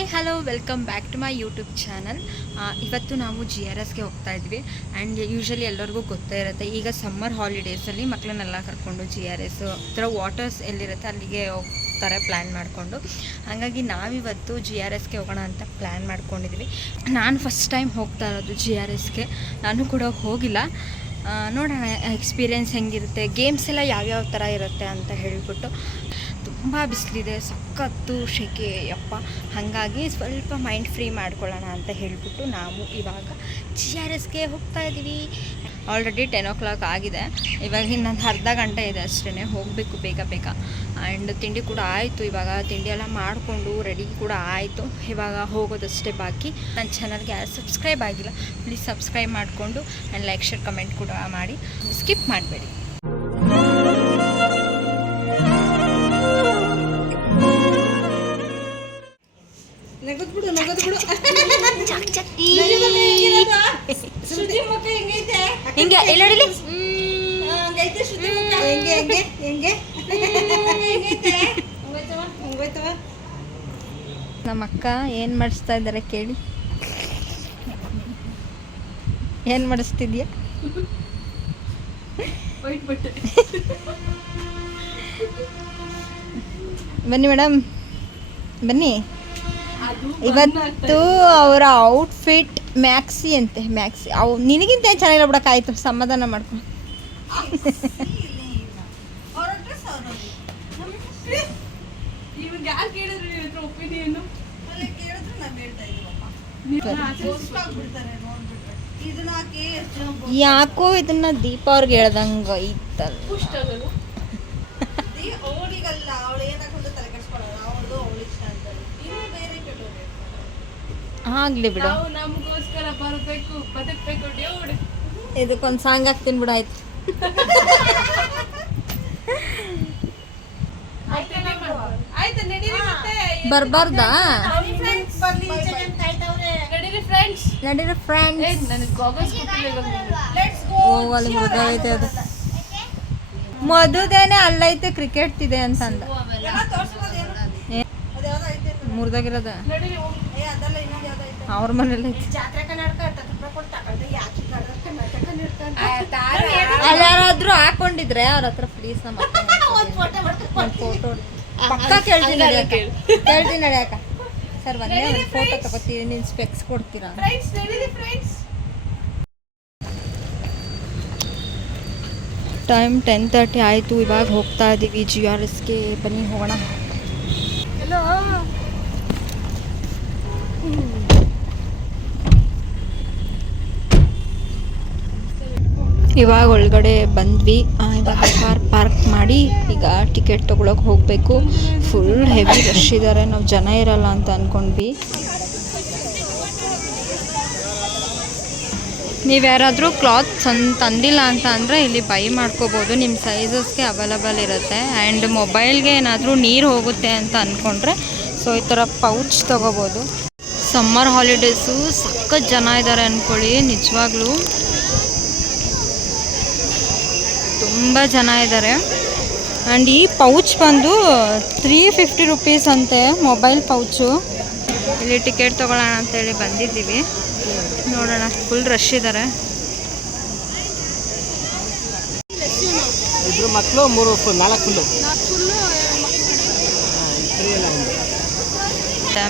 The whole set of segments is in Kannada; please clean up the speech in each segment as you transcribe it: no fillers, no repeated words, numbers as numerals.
Hi hello welcome back to my YouTube channel. ಇವತ್ತು ನಾವು GRSಗೆ ಹೋಗ್ತಾ ಇದ್ವಿ. ಆ್ಯಂಡ್ ಯೂಶ್ವಲಿ ಎಲ್ಲರಿಗೂ ಗೊತ್ತೇ ಇರುತ್ತೆ, ಈಗ ಸಮ್ಮರ್ ಹಾಲಿಡೇಸಲ್ಲಿ ಮಕ್ಕಳನ್ನೆಲ್ಲ ಕರ್ಕೊಂಡು GRS ಥರ ವಾಟರ್ಸ್ ಎಲ್ಲಿರುತ್ತೆ ಅಲ್ಲಿಗೆ ಹೋಗ್ತಾರೆ ಪ್ಲ್ಯಾನ್ ಮಾಡಿಕೊಂಡು. ಹಾಗಾಗಿ ನಾವಿವತ್ತು GRSಗೆ ಹೋಗೋಣ ಅಂತ ಪ್ಲ್ಯಾನ್ ಮಾಡ್ಕೊಂಡಿದ್ವಿ. ನಾನು ಫಸ್ಟ್ ಟೈಮ್ ಹೋಗ್ತಾ ಇರೋದು GRSಗೆ, ನಾನು ಕೂಡ ಹೋಗಿಲ್ಲ. ನೋಡೋಣ ಎಕ್ಸ್ಪೀರಿಯೆನ್ಸ್ ಹೆಂಗಿರುತ್ತೆ, ಗೇಮ್ಸ್ ಎಲ್ಲ ಯಾವ್ಯಾವ ಥರ ಇರುತ್ತೆ ಅಂತ ಹೇಳಿಬಿಟ್ಟು. ತುಂಬ ಬಿಸಿಲಿದೆ, ಸಖತ್ತು ಶೆಕೆ ಯಪ್ಪ. ಹಾಗಾಗಿ ಸ್ವಲ್ಪ ಮೈಂಡ್ ಫ್ರೀ ಮಾಡ್ಕೊಳ್ಳೋಣ ಅಂತ ಹೇಳಿಬಿಟ್ಟು ನಾವು ಇವಾಗ GRSಗೆ ಹೋಗ್ತಾ ಇದ್ದೀವಿ. ಆಲ್ರೆಡಿ 10 o'clock ಆಗಿದೆ. ಇವಾಗ ಇನ್ನೊಂದು ಅರ್ಧ ಗಂಟೆ ಇದೆ ಅಷ್ಟೇ, ಹೋಗಬೇಕು ಬೇಗ ಬೇಗ. ಆ್ಯಂಡ್ ತಿಂಡಿ ಕೂಡ ಆಯಿತು, ಇವಾಗ ತಿಂಡಿ ಎಲ್ಲ ಮಾಡಿಕೊಂಡು ರೆಡಿ ಕೂಡ ಆಯಿತು. ಇವಾಗ ಹೋಗೋದಷ್ಟೇ ಬಾಕಿ. ನನ್ನ ಚಾನಲ್ಗೆ ಯಾರು ಸಬ್ಸ್ಕ್ರೈಬ್ ಆಗಿಲ್ಲ ಪ್ಲೀಸ್ ಸಬ್ಸ್ಕ್ರೈಬ್ ಮಾಡಿಕೊಂಡು ಆ್ಯಂಡ್ ಲೈಕ್ ಶೇರ್ ಕಮೆಂಟ್ ಕೂಡ ಮಾಡಿ, ಸ್ಕಿಪ್ ಮಾಡಬೇಡಿ. ಹಿಂಗೆ ಎಲ್ಲಡಿಲಿ ನಮ್ಮ ಅಕ್ಕ ಏನು ಮಾಡಿಸ್ತಾ ಇದ್ದಾರೆ ಕೇಳಿ. ಏನು ಮಾಡಿಸ್ತಿದ್ಯಾ? ಬನ್ನಿ ಮೇಡಮ್ ಬನ್ನಿ. ಇವತ್ತು ಅವರ ಔಟ್ಫಿಟ್ ಮ್ಯಾಕ್ಸಿ ಅಂತೆ, ಮ್ಯಾಕ್ಸಿ. ಅವು ನಿನಗಿಂತ ಚೆನ್ನಾಗಿಲ್ಲ ಬಿಡೋಕ್ಕಾಯ್ತು, ಸಮಾಧಾನ ಮಾಡ್ಕೊಂಡು. ಯಾಕೋ ಇದನ್ನ ದೀಪ ಅವ್ರಿಗೆ ಹೇಳ್ದಂಗ ಐತಲ್ಲ. ಆಗ್ಲಿ ಬಿಡು, ಇದಕ್ಕೊಂದು ಸಾಂಗ್ ಹಾಕ್ತೀನಿ ಬಿಡು. ಆಯ್ತು ಬರ್ಬಾರ್ದಾ? ನಡೀರಿ ಫ್ರೆಂಡ್ಸ್. ಅಲ್ಲಿ ಮದುವೆ ಅದು ಮದುದೇನೆ ಅಲ್ಲೈತೆ, ಕ್ರಿಕೆಟ್ ಇದೆ ಅಂತ ಅಂದ. ಮುರ್ದಾಗಿರೋದ ಅವ್ರ ಮನೇಲಿ ಯಾರಾದ್ರೂ ಹಾಕೊಂಡಿದ್ರೆ ಅವ್ರ ಹತ್ರ ಪ್ಲೀಸ್ ನಮ್ಮ ಫೋಟೋ ಪಕ್ಕ ಕೇಳ್ತೀನಿ ನಡಿಯಾಕ. ಸರ್ ಒಂದೇ ಒಂದು ಫೋಟೋ ತಗೋತೀವಿ, ನೀನು ಸ್ಪೆಕ್ಸ್ ಕೊಡ್ತೀರಾ? ಟೈಮ್ 10:30 ಆಯಿತು. ಇವಾಗ ಹೋಗ್ತಾ ಇದ್ದೀವಿ GRSಗೆ. ಬನ್ನಿ ಹೋಗೋಣ. ಇವಾಗ ಒಳಗಡೆ ಬಂದ್ವಿ. ಇವಾಗ ಕಾರ್ ಪಾರ್ಕ್ ಮಾಡಿ ಈಗ ಟಿಕೆಟ್ ತೊಗೊಳಕ್ಕೆ ಹೋಗಬೇಕು. ಫುಲ್ ಹೆವಿ ರಶ್ ಇದ್ದಾರೆ, ನಾವು ಜನ ಇರಲ್ಲ ಅಂತ ಅಂದ್ಕೊಂಡ್ವಿ. ನೀವು ಯಾರಾದರೂ ಕ್ಲಾತ್ಸ್ ತಂದಿಲ್ಲ ಅಂತ ಅಂದರೆ ಇಲ್ಲಿ ಬೈ ಮಾಡ್ಕೋಬೋದು, ನಿಮ್ಮ ಸೈಜಸ್ಗೆ ಅವೈಲಬಲ್ ಇರುತ್ತೆ. ಆ್ಯಂಡ್ ಮೊಬೈಲ್ಗೆ ಏನಾದರೂ ನೀರು ಹೋಗುತ್ತೆ ಅಂತ ಅಂದ್ಕೊಂಡ್ರೆ ಸೊ ಈ ಥರ ಪೌಚ್ ತೊಗೋಬೋದು. ಸಮ್ಮರ್ ಹಾಲಿಡೇಸು ಸಖತ್ ಜನ ಇದ್ದಾರೆ ಅಂದ್ಕೊಳ್ಳಿ, ನಿಜವಾಗ್ಲೂ ತುಂಬ ಜನ ಇದ್ದಾರೆ. ಆ್ಯಂಡ್ ಈ ಪೌಚ್ ಬಂದು 350 rupees ಅಂತೆ, ಮೊಬೈಲ್ ಪೌಚು. ಇಲ್ಲಿ ಟಿಕೆಟ್ ತೊಗೊಳ್ಳೋಣ ಅಂತೇಳಿ ಬಂದಿದ್ದೀವಿ, ನೋಡೋಣ. ಫುಲ್ ರಶ್ ಇದ್ದಾರೆ.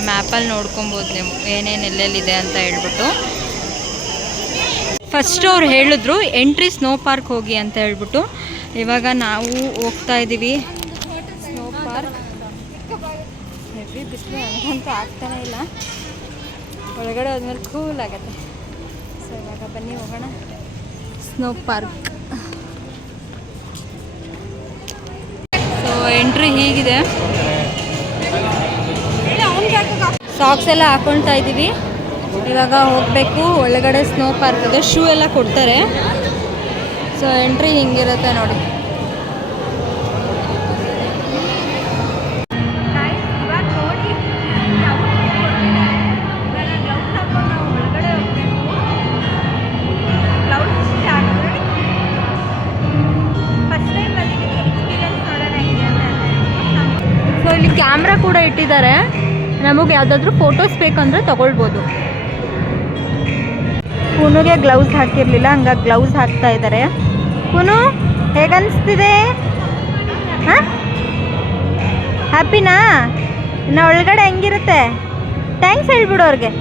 ಮ್ಯಾಪಲ್ಲಿ ನೋಡ್ಕೊಬೋದು ನೀವು ಏನೇನು ಎಲ್ಲೆಲ್ಲಿದೆ ಅಂತ ಹೇಳ್ಬಿಟ್ಟು. ಫಸ್ಟ್ ಅವ್ರು ಹೇಳಿದ್ರು ಎಂಟ್ರಿ ಸ್ನೋ ಪಾರ್ಕ್ ಹೋಗಿ ಅಂತ ಹೇಳ್ಬಿಟ್ಟು. ಇವಾಗ ನಾವು ಹೋಗ್ತಾ ಇದ್ದೀವಿ ಸ್ನೋ ಪಾರ್ಕ್. ಹೆವಿ ಬಿಸಿಲು, ನನಗಂತೂ ಆಗ್ತಾನೆ ಇಲ್ಲ. ಒಳಗಡೆ ಹೋದ್ಮೇಲೆ ಕೂಲ್ ಆಗುತ್ತೆ. ಸೊ ಇವಾಗ ಬನ್ನಿ ಹೋಗೋಣ ಸ್ನೋ ಪಾರ್ಕ್. ಸೊ ಎಂಟ್ರಿ ಹೀಗಿದೆ. ಸಾಕ್ಸ್ ಎಲ್ಲ ಹಾಕೊಳ್ತಾ ಇದ್ದೀವಿ. ಇವಾಗ ಹೋಗಬೇಕು ಒಳಗಡೆ. ಸ್ನೋ ಪಾರ್ಕ್ ಇದೆ, ಶೂ ಎಲ್ಲ ಕೊಡ್ತಾರೆ. ಸೊ ಎಂಟ್ರಿ ಹಿಂಗಿರುತ್ತೆ ನೋಡಿ. ಸೊ ಇಲ್ಲಿ ಕ್ಯಾಮ್ರಾ ಕೂಡ ಇಟ್ಟಿದ್ದಾರೆ. ನಮಗೆ ಯಾವುದಾದ್ರೂ ಫೋಟೋಸ್ ಬೇಕಂದರೆ ತಗೊಳ್ಬೋದು. ಪುನುಗೆ ಗ್ಲೌಸ್ ಹಾಕಿರಲಿಲ್ಲ, ಹಂಗಾಗಿ ಗ್ಲೌಸ್ ಹಾಕ್ತಾ ಇದ್ದಾರೆ. ಪುನು ಹೇಗನ್ನಿಸ್ತಿದೆ? ಹಾಂ, ಹ್ಯಾಪಿನಾ? ಇನ್ನು ಒಳಗಡೆ ಹೆಂಗಿರುತ್ತೆ? ಥ್ಯಾಂಕ್ಸ್ ಹೇಳ್ಬಿಡು ಅವ್ರಿಗೆ.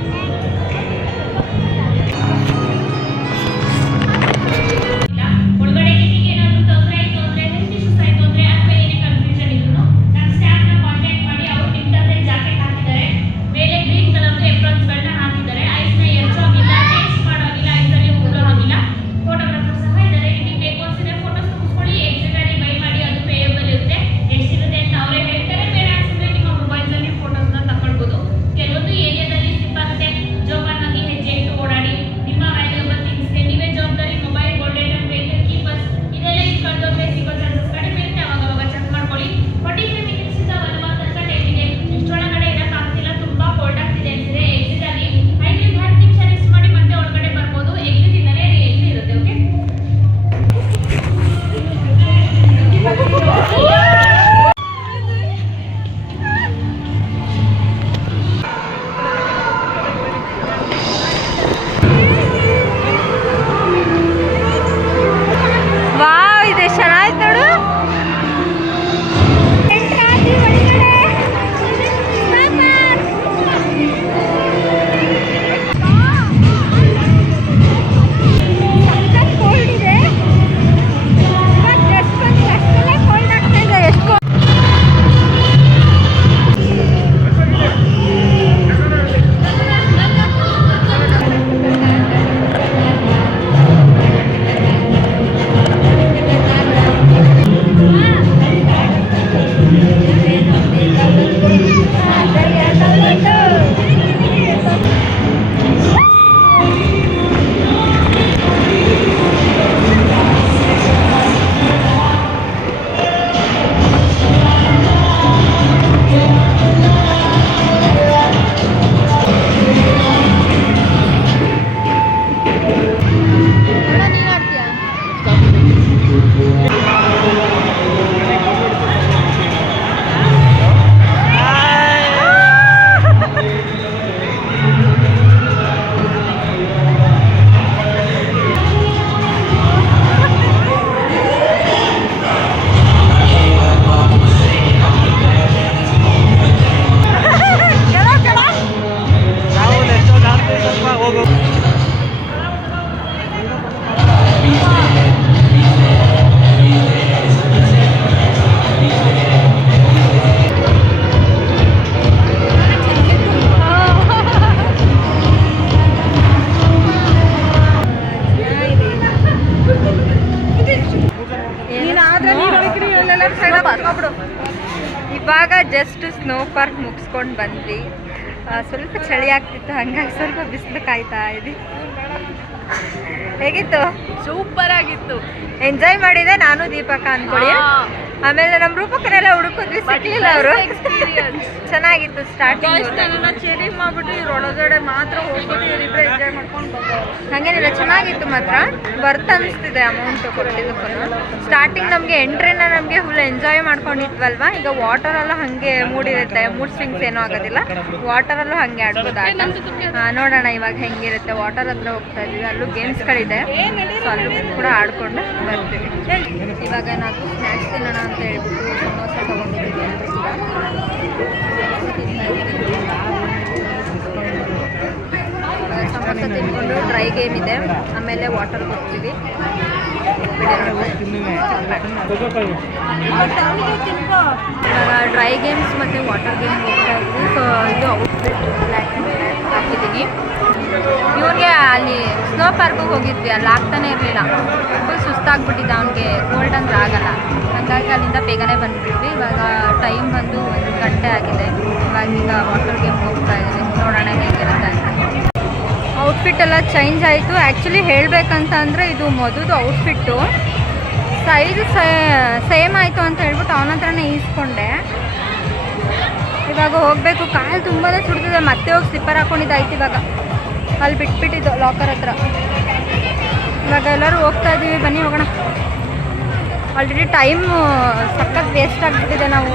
ಇವಾಗ ಜಸ್ಟ್ ಸ್ನೋ ಪಾರ್ಕ್ ಮುಗಿಸ್ಕೊಂಡು ಬಂದ್ವಿ. ಸ್ವಲ್ಪ ಚಳಿ ಆಗ್ತಿತ್ತು, ಹಂಗಾಗಿ ಸ್ವಲ್ಪ ಬಿಸಿಲು ಕಾಯ್ತಾ ಇದ್ವಿ. ಹೇಗಿತ್ತು? ಸೂಪರ್ ಆಗಿತ್ತು, ಎಂಜಾಯ್ ಮಾಡಿದೆ ನಾನು ದೀಪಕ ಅನ್ಕೊಳ್ಳಿ. ಆಮೇಲೆ ನಮ್ಮ ರೂಪಕರೆಲ್ಲ ಹುಡುಕಿದ್ವಿ, ಸಿಗ್ಲಿಲ್ಲ ಅವರು. ಚೆನ್ನಾಗಿತ್ತು ಸ್ಟಾರ್ಟಿಂಗ್. ಚಳಿ ಮಾಡ್ಬಿಟ್ಟು ಇವ್ರೊಳಗಡೆ ಮಾತ್ರ ಹೋಗ್ಬಿಟ್ಟು ಇವರಿಬ್ಬರು ಎಂಜಾಯ್ ಮಾಡ್ಕೊಂಡು ಹಾಗೇನಿಲ್ಲ, ಚೆನ್ನಾಗಿತ್ತು ಮಾತ್ರ. ವರ್ತ್ ಅನಿಸ್ತಿದೆ ಅಮೌಂಟ್ ಕೊಟ್ಟಿದ್ದಕ್ಕೂ. ಸ್ಟಾರ್ಟಿಂಗ್ ನಮಗೆ ಎಂಟ್ರಿನ ನಮಗೆ ಫುಲ್ ಎಂಜಾಯ್ ಮಾಡ್ಕೊಂಡಿದ್ವಲ್ವಾ. ಈಗ ವಾಟರಲ್ಲೂ ಹಾಗೆ ಮೂಡಿರುತ್ತೆ, ಮೂಡ್ ಸ್ವಿಂಗ್ಸ್ ಏನೂ ಆಗೋದಿಲ್ಲ. ವಾಟರಲ್ಲೂ ಹಾಗೆ ಆಡ್ಬೋದು ಆಟ. ನೋಡೋಣ ಇವಾಗ ಹೆಂಗಿರುತ್ತೆ. ವಾಟರ್ ಹತ್ರ ಹೋಗ್ತಾ ಇದ್ದೀವಿ, ಅಲ್ಲೂ ಗೇಮ್ಸ್ಗಳಿದೆ, ಸೊ ಅಲ್ಲೂ ಕೂಡ ಆಡ್ಕೊಂಡು ಬರ್ತೀವಿ. ಇವಾಗ ನಾವು ಸ್ನ್ಯಾಕ್ಸ್ ತಿನ್ನೋಣ ಅಂತ ಹೇಳ್ಬಿಟ್ಟು ಸಮೋಸ ತೊಗೊಂಡಿದ್ದೀವಿ. ಸಮೋಸ ತಿನ್ಕೊಂಡು ಡ್ರೈ ಗೇಮ್ ಇದೆ, ಆಮೇಲೆ ವಾಟರ್ ಹೋಗ್ತೀವಿ. ಇವಾಗ ಡ್ರೈ ಗೇಮ್ಸ್ ಮತ್ತು ವಾಟರ್ ಗೇಮ್ ಹೋಗ್ತಾ ಇದ್ವಿ. ಸೊ ಇದು ಔಟ್ಫಿಟ್ ಹಾಕಿದ್ದೀನಿ. ಇವ್ರಿಗೆ ಅಲ್ಲಿ ಸ್ನೋ ಪಾರ್ಕಿಗೆ ಹೋಗಿದ್ವಿ, ಅಲ್ಲಿ ಆಗ್ತಾನೆ ಇರಲಿಲ್ಲ. ಫುಲ್ ಸುಸ್ತಾಗ್ಬಿಟ್ಟಿದ್ದ ಅವನಿಗೆ, ಕೋಲ್ಡ್ ಅಂದ್ರೆ ಆಗಲ್ಲ. ಹಾಗಾಗಿ ಅಲ್ಲಿಂದ ಬೇಗನೆ ಬಂದುಬಿಟ್ವಿ. ಇವಾಗ ಟೈಮ್ ಬಂದು 1 ಗಂಟೆ ಆಗಿದೆ. ಈಗ ವಾಟರ್ ಗೇಮ್ ಹೋಗ್ತಾ ಇದ್ದೀವಿ, ನೋಡೋಣ ಹೇಗಿರುತ್ತೆ. ಔಟ್ಫಿಟ್ ಎಲ್ಲ ಚೇಂಜ್ ಆಯಿತು. ಆ್ಯಕ್ಚುಲಿ ಹೇಳಬೇಕಂತ ಅಂದರೆ ಇದು ಮೊದಲು ಔಟ್ಫಿಟ್ಟು ಸೈಜ್ ಸೇಮ್ ಆಯಿತು ಅಂತ ಹೇಳ್ಬಿಟ್ಟು ಅವನ ಹತ್ರನೇ ಈಸ್ಕೊಂಡೆ. ಇವಾಗ ಹೋಗಬೇಕು, ಕಾಲು ತುಂಬಾ ಸುಡ್ತಿದೆ. ಮತ್ತೆ ಹೋಗಿ ಸ್ಲಿಪ್ಪರ್ ಹಾಕ್ಕೊಂಡಿದ್ದಾಯ್ತು. ಇವಾಗ ಅಲ್ಲಿ ಬಿಟ್ಬಿಟ್ಟಿದ್ದು ಲಾಕರ್ ಹತ್ರ. ಇವಾಗ ಎಲ್ಲರೂ ಹೋಗ್ತಾ ಇದ್ದೀವಿ, ಬನ್ನಿ ಹೋಗೋಣ. ಆಲ್ರೆಡಿ ಟೈಮ್ ಸಖತ್ ವೇಸ್ಟ್ ಆಗಿಬಿಟ್ಟಿದೆ. ನಾವು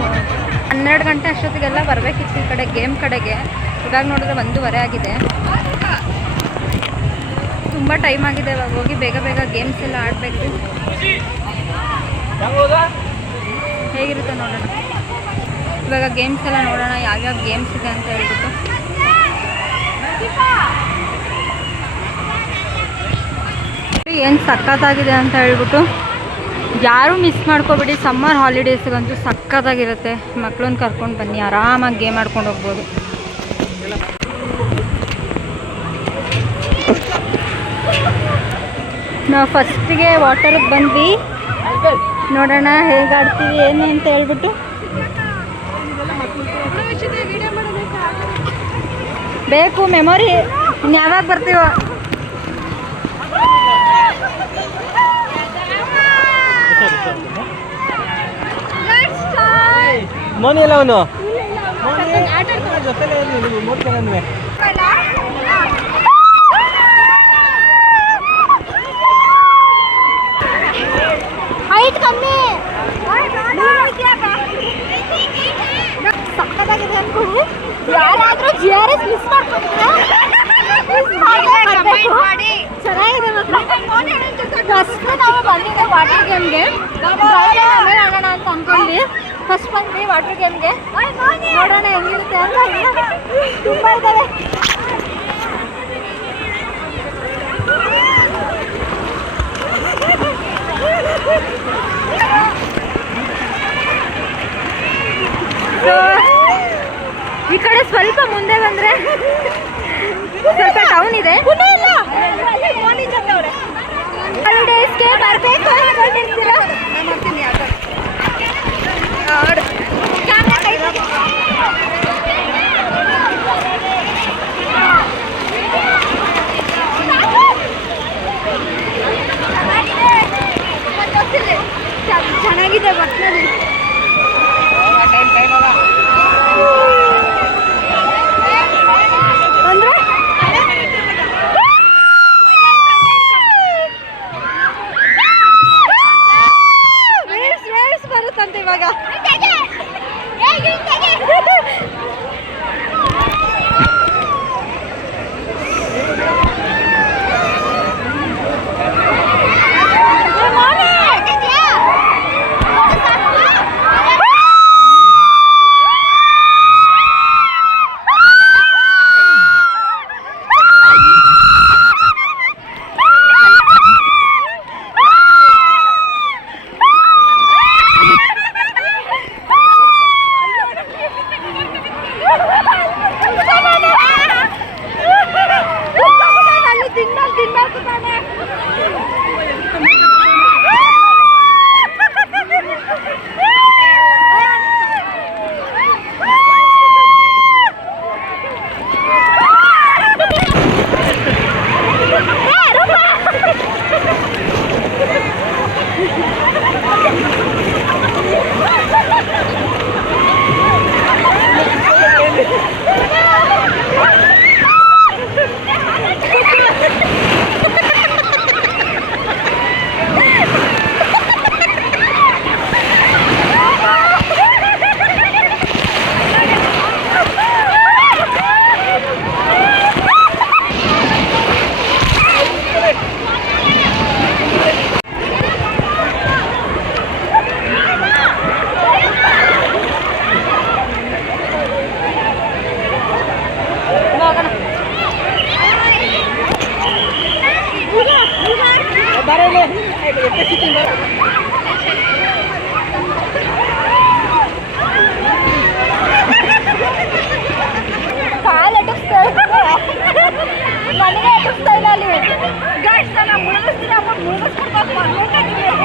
12 ಗಂಟೆ ಅಷ್ಟೊತ್ತಿಗೆಲ್ಲ ಬರಬೇಕಿತ್ತು ಈ ಕಡೆ ಗೇಮ್ ಕಡೆಗೆ. ಇವಾಗ ನೋಡಿದ್ರೆ 1:15 ಆಗಿದೆ. ತುಂಬ ಟೈಮ್ ಆಗಿದೆ. ಇವಾಗ ಹೋಗಿ ಬೇಗ ಬೇಗ ಗೇಮ್ಸ್ ಎಲ್ಲ ಆಡಬೇಕು. ಹೇಗಿರುತ್ತೆ ನೋಡೋಣ. ಇವಾಗ ಗೇಮ್ಸ್ ಎಲ್ಲ ನೋಡೋಣ, ಯಾವ್ಯಾವ ಗೇಮ್ಸ್ ಇದೆ ಅಂತ ಹೇಳ್ಬಿಟ್ಟು. ಏನು ಸಖತ್ತಾಗಿದೆ ಅಂತ ಹೇಳ್ಬಿಟ್ಟು ಯಾರೂ ಮಿಸ್ ಮಾಡ್ಕೊಬೇಡಿ. ಸಮ್ಮರ್ ಹಾಲಿಡೇಸ್ಗಂತೂ ಸಖತ್ತಾಗಿರುತ್ತೆ. ಮಕ್ಕಳನ್ನ ಕರ್ಕೊಂಡು ಬನ್ನಿ, ಆರಾಮಾಗಿ ಗೇಮ್ ಆಡ್ಕೊಂಡು ಹೋಗ್ಬೋದು. ನಾವು ಫಸ್ಟಿಗೆ ವಾಟರ್ಗೆ ಬಂದ್ವಿ. ನೋಡೋಣ ಹೇಗೆ ಆಡ್ತೀವಿ ಏನು ಅಂತ ಹೇಳ್ಬಿಟ್ಟು. ಬೇಕು ಮೆಮೊರಿ. ಇನ್ಯಾವಾಗ ಬರ್ತೀವ? ಮೋನಿ ಎಲ್ಲ ಅವನು ಹೈಟ್ ಕಮ್ಮಿ ಸಕ್ಕತ್ತಾಗಿದೆ ಅನ್ಕೊಳ್ಳಿ. ಯಾರಾದ್ರೂ GRS ಮಿಸ್ ಮಾಡ್ಕೊಂಡ್ರೆ ಚೆನ್ನಾಗಿದೆ ಮಾತ್ರ. ಫಸ್ಟ್ ನಾವು ಬಂದಿದ್ದೆ ವಾಟರ್ ಗೇಮ್ಗೆ, ಆಮೇಲೆ ಆಡೋಣ ಅಂತ ಅನ್ಕೊಂಡ್ವಿ. ಫಸ್ಟ್ ಬಂದ್ವಿ ವಾಟರ್ ಗೇಮ್ಗೆ. ನೋಡೋಣ ಹೆಂಗಿರುತ್ತೆ ಅಂತ. ತುಂಬ ಇದ್ದಾವೆ. ಈ ಕಡೆ ಸ್ವಲ್ಪ ಮುಂದೆ ಬಂದ್ರೆ ಸ್ವಲ್ಪ ಟೌನ್ ಇದೆ. ಹಾಲಿಡೇಸ್ಗೆ ಬರಬೇಕು ಅನ್ಕೊಂಡಿರ್ತೀರಾ? ಚೆನ್ನಾಗಿದೆ ಬರ್ತದೆ ಅಂದ್ರೆ ಬರುತ್ತಂತೆ ಇವಾಗ.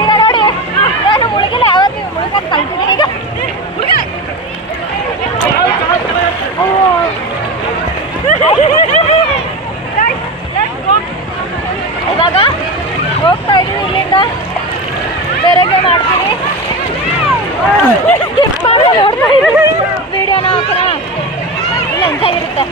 ಈಗ ನೋಡಿ ನಾನು ಮುಳುಗಿಲ್ಲ, ಯಾವತ್ತು ಮುಳುಗೋದು ಕಲ್ತಿದ್ದೀನಿ. ಈಗ ಇವಾಗ ಹೋಗ್ತಾ ಇದೀವಿ ಇಲ್ಲಿಂದ. ಬೇರೆಗೆ ಮಾಡ್ತೀವಿ, ಸ್ಕಿಪ್ ಮಾಡಿ ನೋಡ್ತಾ ಇದೀವಿ ವಿಡಿಯೋನ. ಓಕೆನಾ? ಇಲ್ಲ ಚೆನ್ನಾಗಿರುತ್ತೆ.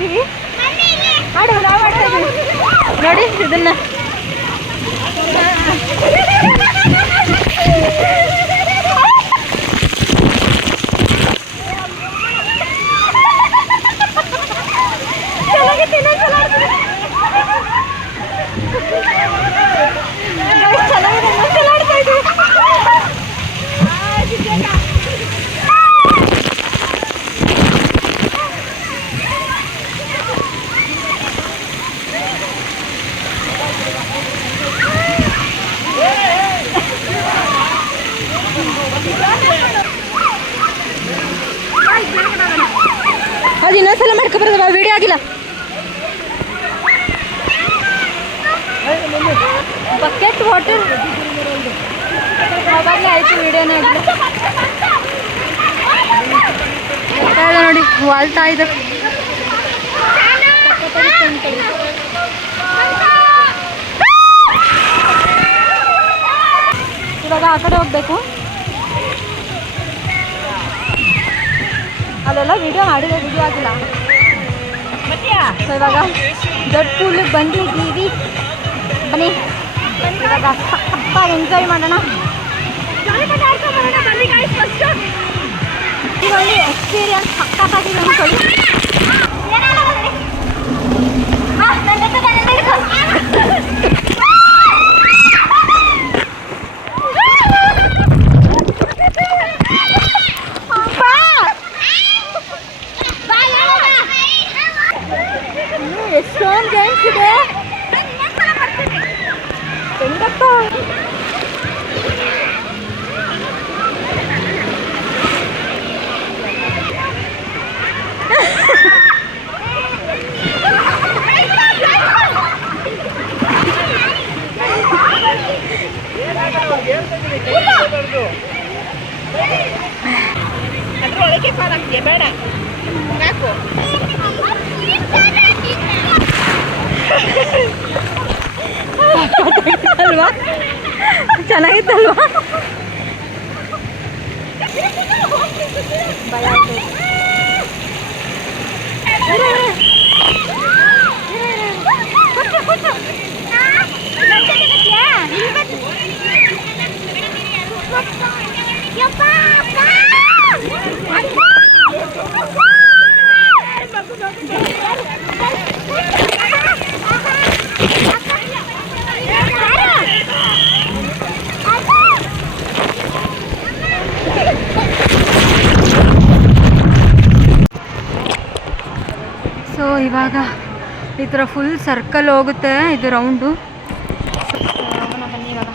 ಇದೀವಿ. ಮಾಡು ನಾವು ಮಾಡ್ತಾ ಇದೀವಿ ನೋಡಿ ಇದನ್ನ. ಅದು ಇನ್ನೊಂದ್ಸಲ ಮಾಡ್ಕೊಬಾರ್ದವ, ವಿಡಿಯೋ ಆಗಿಲ್ಲ. ಬಕೆಟ್ ವಾಟರ್ ಅವಾಗಲೇ ಆಯಿತು, ವಿಡಿಯೋನೇ ಆಗಿಲ್ಲ. ನೋಡಿ ವಾಲ್ತಾ ಇದೆ. ಇವಾಗ ಆ ಕಡೆ ಹೋಗ್ಬೇಕು. ಅಲ್ಲೆಲ್ಲ ವಿಡಿಯೋ ಮಾಡಿದೆ, ವಿಡಿಯೋ ಆಗಿಲ್ಲ. ಸೊ ಇವಾಗ ದೊಡ್ಡ ಪೂಲಿಗೆ ಬಂದಿದ್ದೀವಿ. ಬನ್ನಿ ಇವಾಗ ಸಖತ್ತಾಗಿ ಎಂಜಾಯ್ ಮಾಡೋಣ. ಇದೊಂದು ಎಕ್ಸ್ಪೀರಿಯನ್ಸ್ ಸಖತ್ತಾಗಿದೆ ಅಂದ್ಕೊಳ್ಳಿ. ಎಷ್ಟೊಂದು ಗೇಮ್ಸ್ ಇದೆ. ಹೆಂಗಪ್ಪ ಅದ್ರೊಳಗೆ ಪಾರಾಗ್ತೀಯ ಬೇಡ ಯಾಕೋ ಅಲ್ವಾ, ಚೆನ್ನಾಗಿತ್ತಲ್ವಾ? ಭಯ ಸೊ ಇವಾಗ ಈ ಥರ ಫುಲ್ ಸರ್ಕಲ್ ಹೋಗುತ್ತೆ ಇದು ರೌಂಡು. ಬನ್ನಿ ಇವಾಗ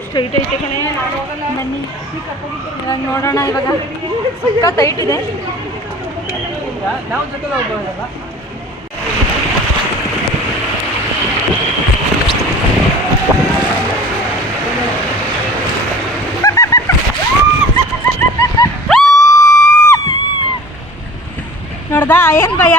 ಎಷ್ಟು ಹೈಟ್ ಐತೆ ಕಣೆ. ಬನ್ನಿ ಇವಾಗ ನೋಡೋಣ. ಇವಾಗ ಸಖತ್ ಹೈಟ್ ಇದೆ. ನೋಡ್ದಾ ಏನ್ ಭಯ?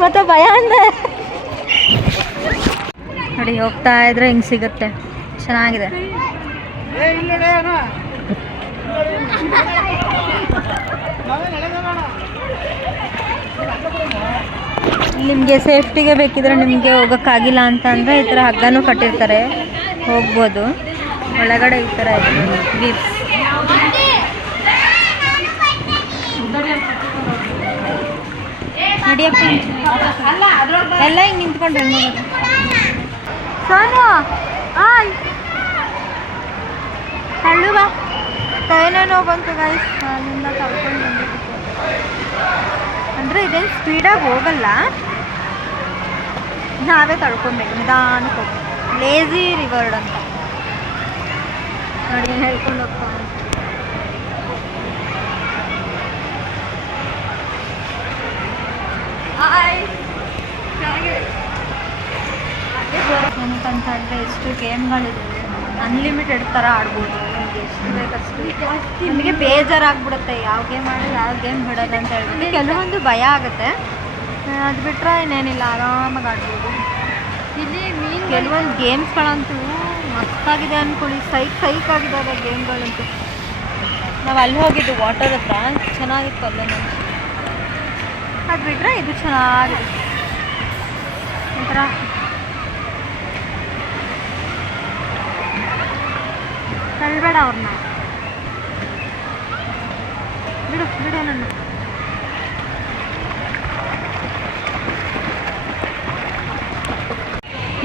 ಮತ್ತೆ ಭಯ ಅಂದೆ ನೋಡಿ. ಹೋಗ್ತಾ ಇದ್ರೆ ಹಿಂಗೆ ಸಿಗುತ್ತೆ, ಚೆನ್ನಾಗಿದೆ. ನಿಮಗೆ ಸೇಫ್ಟಿಗೆ ಬೇಕಿದ್ರೆ ನಿಮಗೆ ಹೋಗೋಕ್ಕಾಗಿಲ್ಲ ಅಂತ ಅಂದರೆ ಈ ಥರ ಹಗ್ಗನೂ ಕಟ್ಟಿರ್ತಾರೆ, ಹೋಗ್ಬೋದು. ಒಳಗಡೆ ಈ ಥರ ಇದೆ ವೀವ್ಸ್. ನಡಿಯಪ್ಪ ಎಲ್ಲ ಹಿಂಗೆ ನಿಂತ್ಕೊಂಡ್ರೆ ನೋಡೋದು. ಸೋನು ಆಯ್ ಹಳ್ಳು ಬಾ. ತಲೆನೋವು ಬಂತು ಗೈಸ್, ಅಲ್ಲಿಂದ ಕರ್ಕೊಂಡು ಬಂದಿದ್ದು. ಅಂದರೆ ಇದೇನು ಸ್ಪೀಡಾಗಿ ಹೋಗಲ್ಲ, ನಾವೇ ತಡ್ಕೊಬೇಕು, ನಿಧಾನಕ್ಕೆ ಹೋಗ್ಬೇಕು. ಲೇಝಿ ರಿವರ್ಡ್ ಅಂತ ನೋಡಿ ಹೇಳ್ಕೊಂಡು ಹೋಗ್ತಾ. ಏನಕ್ಕಂತ ಅಂದರೆ ಎಷ್ಟು ಗೇಮ್ಗಳಿದೆ, ಅನ್ಲಿಮಿಟೆಡ್ ಥರ ಆಡ್ಬೋದು. ನಮಗೆ ಎಷ್ಟು ಬೇಕಷ್ಟು. ನಮಗೆ ಬೇಜಾರಾಗ್ಬಿಡುತ್ತೆ ಯಾವ ಗೇಮ್ ಆಡೋದು ಯಾವ ಗೇಮ್ ಬಿಡೋದು ಅಂತ ಹೇಳ್ಬಿಟ್ಟು. ಕೆಲವೊಂದು ಭಯ ಆಗುತ್ತೆ, ಅದು ಬಿಟ್ಟರೆ ಇನ್ನೇನಿಲ್ಲ, ಆರಾಮಾಗಿ ಆಡ್ಬೋದು. ಇಲ್ಲಿ ಮೀನು ಕೆಲವೊಂದು ಗೇಮ್ಸ್ಗಳಂತೂ ಮಸ್ತಾಗಿದೆ ಅಂದ್ಕೊಳ್ಳಿ, ಸೈಕ್ ಆಗಿದ್ದಾವೆ ಗೇಮ್ಗಳಂತೂ. ನಾವು ಅಲ್ಲಿ ಹೋಗಿದ್ದು ವಾಟರ್ ಹತ್ರ, ಚೆನ್ನಾಗಿತ್ತು ಅಲ್ಲೇ ನಾನು. ಅದು ಬಿಟ್ಟರೆ ಇದು ಚೆನ್ನಾಗಿದೆ, ಒಂಥರ ತಳ್ಬೇಡ ಅವ್ರನ್ನ, ಬಿಡು ನನ್ನ.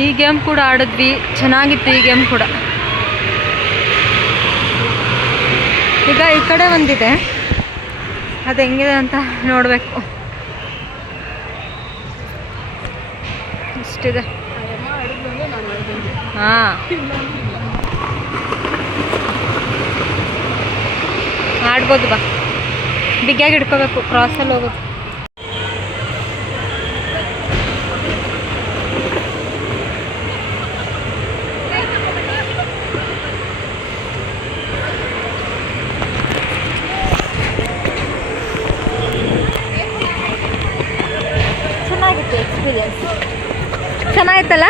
ಈ ಗೇಮ್ ಕೂಡ ಆಡಿದ್ವಿ, ಚೆನ್ನಾಗಿತ್ತು ಈ ಗೇಮ್ ಕೂಡ. ಈಗ ಈ ಕಡೆ ಒಂದಿದೆ, ಅದು ಹೆಂಗಿದೆ ಅಂತ ನೋಡಬೇಕು. ಇಷ್ಟಿದೆ. ಹಾಂ, ಆಡ್ಬೋದು ಬಾ. ಬಿಗಿಯಾಗಿ ಹಿಡ್ಕೋಬೇಕು, ಕ್ರಾಸಲ್ಲಿ ಹೋಗೋದು. ಚೆನ್ನಾಗಿತ್ತು ಎಕ್ಸ್ಪೀರಿಯನ್ಸ್, ಚೆನ್ನಾಗಿತ್ತಲ್ಲ.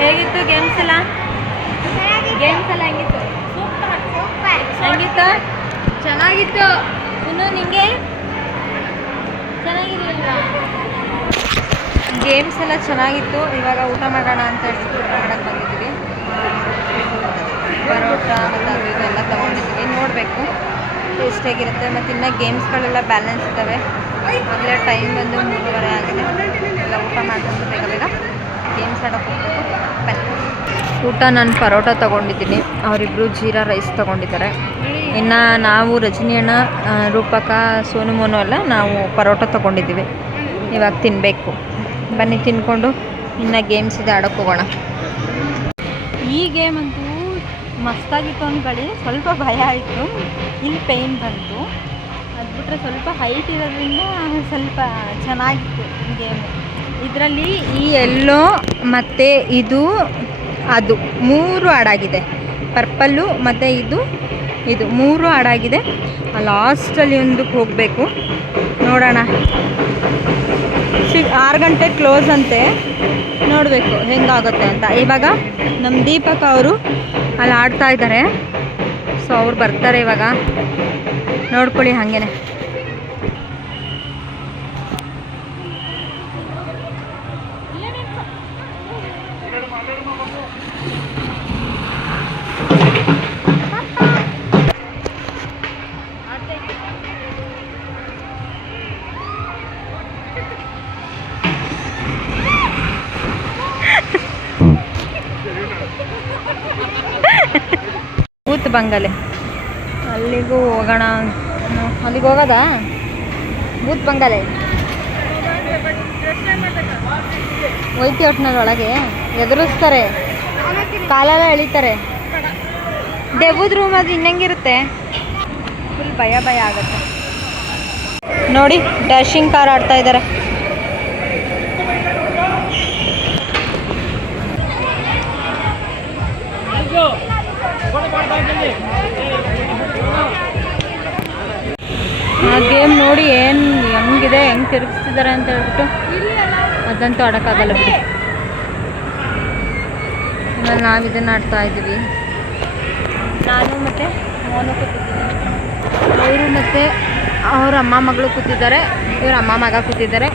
ಹೇಗಿತ್ತು ಗೇಮ್ಸ್ ಎಲ್ಲ? ಹೆಂಗಿತ್ತು? ಹೆಂಗಿತ್ತು? ಚೆನ್ನಾಗಿತ್ತು. ಇನ್ನು ನಿಂಗೆ ಚೆನ್ನಾಗಿರ್ಲಿಲ್ವಾ? ಗೇಮ್ಸ್ ಎಲ್ಲ ಚೆನ್ನಾಗಿತ್ತು. ಇವಾಗ ಊಟ ಮಾಡೋಣ ಅಂತ ಹೇಳ್ಬಿಟ್ಟು ಊಟ ಮಾಡೋಕ್ಕೆ ಬಂದಿದ್ದೀವಿ. ಪರೋಟ ಮತ್ತು ಅದು ಇದು ಎಲ್ಲ ತೊಗೊಂಡಿದ್ದೀವಿ, ನೋಡಬೇಕು ಟೇಸ್ಟ್ ಹೇಗಿರುತ್ತೆ. ಮತ್ತು ಇನ್ನೂ ಗೇಮ್ಸ್ಗಳೆಲ್ಲ ಬ್ಯಾಲೆನ್ಸ್ ಇದ್ದಾವೆ. ಆಗಲೇ ಟೈಮ್ ಬಂದು 3:30 ಆಗಿದೆ. ಎಲ್ಲ ಊಟ ಮಾಡ್ಕೊಂಡು ಬೇಗ ಬೇಗ ಗೇಮ್ಸ್ ಆಡೋಕ್ಕೆ ಹೋಗ್ಬೇಕು. ಬನ್ನಿ. ಊಟ ನಾನು ಪರೋಟ ತೊಗೊಂಡಿದ್ದೀನಿ, ಅವರಿಬ್ಬರು ಜೀರಾ ರೈಸ್ ತೊಗೊಂಡಿದ್ದಾರೆ. ಇನ್ನು ನಾವು ರಜನಿ ಅಣ್ಣ, ರೂಪಕ, ಸೋನು ಮೋನು ಎಲ್ಲ ನಾವು ಪರೋಟ ತೊಗೊಂಡಿದ್ದೀವಿ. ಇವಾಗ ತಿನ್ನಬೇಕು. ಬನ್ನಿ ತಿನ್ಕೊಂಡು ಇನ್ನು ಗೇಮ್ಸ್ ಇದೆ, ಆಡೋಕ್ಕೆ ಹೋಗೋಣ. ಈ ಗೇಮ್ ಅಂತೂ ಮಸ್ತಾಗಿತ್ತು ಅಂದ್ಕೊಳ್ಳಿ. ಸ್ವಲ್ಪ ಭಯ ಆಯಿತು, ಇಲ್ಲಿ ಪೇಯ್ನ್ ಬಂತು. ಅದು ಬಿಟ್ಟರೆ ಸ್ವಲ್ಪ ಹೈಟ್ ಇರೋದ್ರಿಂದ ಸ್ವಲ್ಪ ಚೆನ್ನಾಗಿತ್ತು ಗೇಮು. ಇದರಲ್ಲಿ ಈ ಎಲ್ಲೋ ಮತ್ತು ಇದು ಅದು 3 ಹಾಡಾಗಿದೆ. ಪರ್ಪಲ್ಲು ಮತ್ತು ಇದು 3 ಹಾಡಾಗಿದೆ. ಲಾಸ್ಟಲ್ಲಿ ಒಂದಕ್ಕೆ ಹೋಗಬೇಕು, ನೋಡೋಣ. 6 ಗಂಟೆ ಕ್ಲೋಸ್ ಅಂತೆ, ನೋಡಬೇಕು ಹೆಂಗಾಗುತ್ತೆ ಅಂತ. ಇವಾಗ ನಮ್ಮ ದೀಪಕ್ ಅವರು ಅಲ್ಲಿ ಆಡ್ತಾ ಇದ್ದಾರೆ, ಸೊ ಅವ್ರು ಬರ್ತಾರೆ ಇವಾಗ, ನೋಡ್ಕೊಳ್ಳಿ ಹಾಗೇನೆ. ಭೂತ್ ಬಂಗಲೆ ಅಲ್ಲಿಗೂ ಹೋಗೋಣ. ಅಲ್ಲಿಗೆ ಹೋಗೋದಾ? ಭೂತ್ ಬಂಗಲೆ ಹೋಯ್ತಿ ಒಟ್ಟಿನಲ್ಲಿ ಒಳಗೆ ಎದುರಿಸ್ತಾರೆ, ಕಾಲೆಲ್ಲ ಎಳಿತಾರೆ. ದೆವ್ವದ ರೂಮ್ ಅದು ಇನ್ನಂಗಿರುತ್ತೆ, ಫುಲ್ ಭಯ ಆಗುತ್ತೆ. ನೋಡಿ ಡ್ಯಾಶಿಂಗ್ ಕಾರ್ ಆಡ್ತಾ ಇದ್ದಾರೆ. ಆ ಗೇಮ್ ನೋಡಿ ಏನು ಹೆಂಗಿದೆ, ಹೆಂಗೆ ತಿರುಗಿಸ್ತಿದ್ದಾರೆ ಅಂತ ಹೇಳ್ಬಿಟ್ಟು ಅದಂತೂ ಆಡೋಕ್ಕಾಗಲ್ಲ ಬಿಡಿ. ಆಮೇಲೆ ನಾವು ಇದನ್ನು ಆಡ್ತಾ ಇದ್ದೀವಿ. ನಾನು ಮತ್ತು ಮೋನು ಕೂತಿದ್ದೀನಿ, ಅವರು ಮತ್ತು ಅವ್ರ ಅಮ್ಮ ಮಗಳು ಕೂತಿದ್ದಾರೆ, ಇವ್ರ ಅಮ್ಮ ಮಗ ಕೂತಿದ್ದಾರೆ.